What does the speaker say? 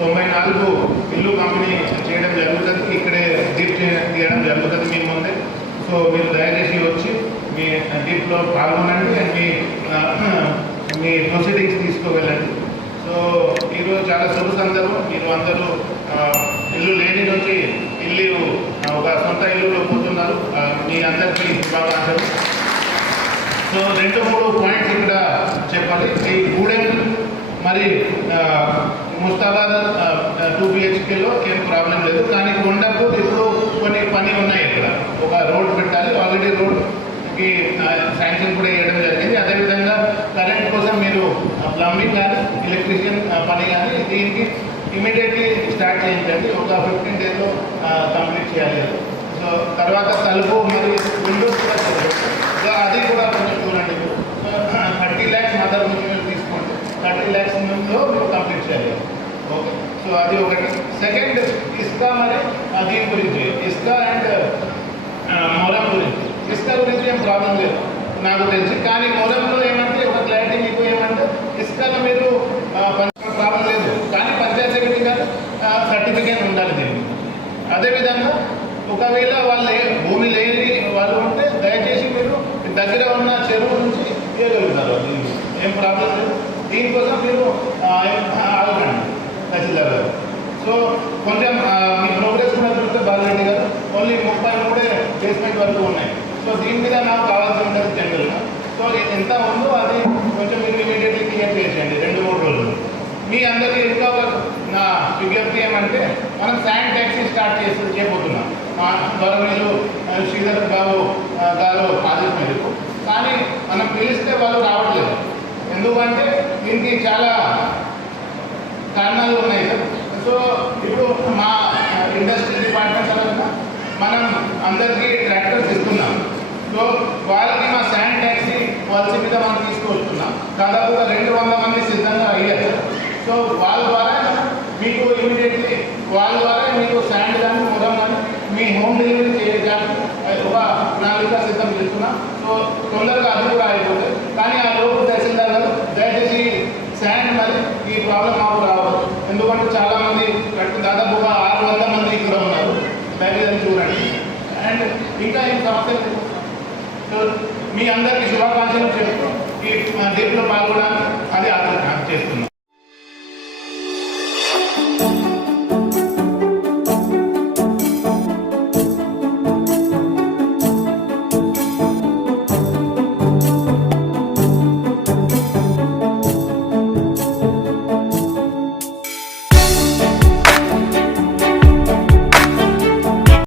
తొంభై నాలుగు ఇల్లు కంపెనీ చేయడం జరుగుతుంది. ఇక్కడే గిఫ్ట్ తీయడం జరుగుతుంది మీ ముందే. సో మీరు దయచేసి వచ్చి మీ గిఫ్ట్లో పాల్గొనండి అండ్ మీ మీ ప్రొసీడింగ్స్ తీసుకువెళ్ళండి సో మీరు చాలా శుభ సందర్భం. మీరు అందరూ ఇల్లు లేని నుంచి ఇల్లు ఒక సొంత ఇల్లులో పోతున్నారు. మీ అందరికీ శుభాకాంక్షలు. సో రెండు మూడు పాయింట్స్ ఇక్కడ చెప్పాలి. ఈ గూడెం మరి సాధారణ టూ బిహెచ్కేలో ఏం ప్రాబ్లం లేదు. కానీ కొండకు ఇప్పుడు కొన్ని పని ఉన్నాయి ఇక్కడ. ఒక రోడ్ పెట్టాలి. ఆల్రెడీ రోడ్కి శాంక్షన్ కూడా వేయడం జరిగింది. అదేవిధంగా కరెంట్ కోసం మీరు ప్లంబింగ్ కానీ ఎలక్ట్రీషియన్ పని కానీ దీనికి ఇమీడియట్లీ స్టార్ట్ చేయించండి. ఒక ఫిఫ్టీన్ డేస్లో కంప్లీట్ చేయాలి. సో తర్వాత తలుపు మరియు విండోస్ కూడా చేయాలి. సో అది కూడా కొంచెం చూడండి థర్టీ ల్యాక్స్ మదర్ నుంచి మీరు తీసుకోండి థర్టీ ల్యాక్స్ ముందు మీరు కంప్లీట్ చేయాలి ఓకే సో అది ఒకటి. సెకండ్ ఇస్కా మరి దీని గురించి. ఇస్కా అండ్ మొరం గురించి. ఇస్కా గురించి ఏం ప్రాబ్లం లేదు. నాకు తెలిసి. కానీ మొరంలో ఏమంటే ఒక క్లారిటీ మీకు ఏమంటే ఇస్కాలో మీరు ప్రాబ్లం లేదు. కానీ పనిచేసే సెక్రటరీ గారు సర్టిఫికేట్ ఉండాలి దీనికి. అదేవిధంగా ఒకవేళ వాళ్ళు భూమి లేని వాళ్ళు ఉంటే దయచేసి మీరు దగ్గర ఉన్న చెరువు నుంచి తీయగలుగుతారు. దీన్ని ఏం ప్రాబ్లం లేదు. దీనికోసం మీరు ఆ, ఏం ఆగకండి తహసీల్దార్ గారు సో కొంచెం ఆ, మీ ప్రోగ్రెస్ కూడా చూస్తే బాలరెడ్డి గారు ఓన్లీ ముప్పై మూడే బేస్మెంట్ వరకు ఉన్నాయి. సో దీని మీద నాకు కావాల్సి ఉంటుంది టెండర్ సో ఇది ఎంత ఉందో అది కొంచెం మీరు ఇమీడియట్లీ క్లియర్ చేసేయండి రెండు మూడు రోజులు. మీ అందరికీ ఇంకా ఒక నా విజ్ఞప్తి ఏమంటే మనం శాండ్ ట్యాక్సీ స్టార్ట్ చేసి చేయబోతున్నాం. మా శ్రీధర్ బాబు గారు ఆదేశం కానీ మనం పిలిస్తే వాళ్ళు రావట్లేదు. ఎందుకంటే దీనికి చాలా కారణాలు ఉన్నాయి సార్. సో ఇప్పుడు మా ఇండస్ట్రీ డిపార్ట్మెంట్ తర్వాత మనం అందరికీ ట్రాక్టర్స్ ఇస్తున్నాం. సో వాళ్ళకి మా శాండ్ ట్యాక్సీ పాలసీ మీద మనం తీసుకొస్తున్నాం. దాదాపుగా రెండు వందల మంది సిద్ధంగా అయ్యారు. సో వాళ్ళ ద్వారా మీకు ఇమీడియట్లీ వాళ్ళ ద్వారా మీకు శాండ్ కానీ మొదం కానీ మీ హోమ్ డెలివరీ చేయడానికి ఒక ప్రణాళిక సిద్ధం చేస్తున్నాం. సో తొందరగా అది కూడా అయిపోతుంది. కానీ ఆ లోపు తహసీల్దార్ గారు దయచేసి శాండ్ మరి ఈ ప్రాబ్లం మాకు రావద్దు ఎందుకంటే చాలా మంది కట్టు దాదాపుగా ఆరు వందల మంది ఇక్కడ ఉన్నారు దయచేసి చూడండి అండ్ ఇంకా ఏం సమస్యలు సో మీ అందరికీ శుభాకాంక్షలు చేస్తున్నాం ఈ దీంట్లో పాల్గొనడానికి అది ఆలోచన చేస్తున్నాం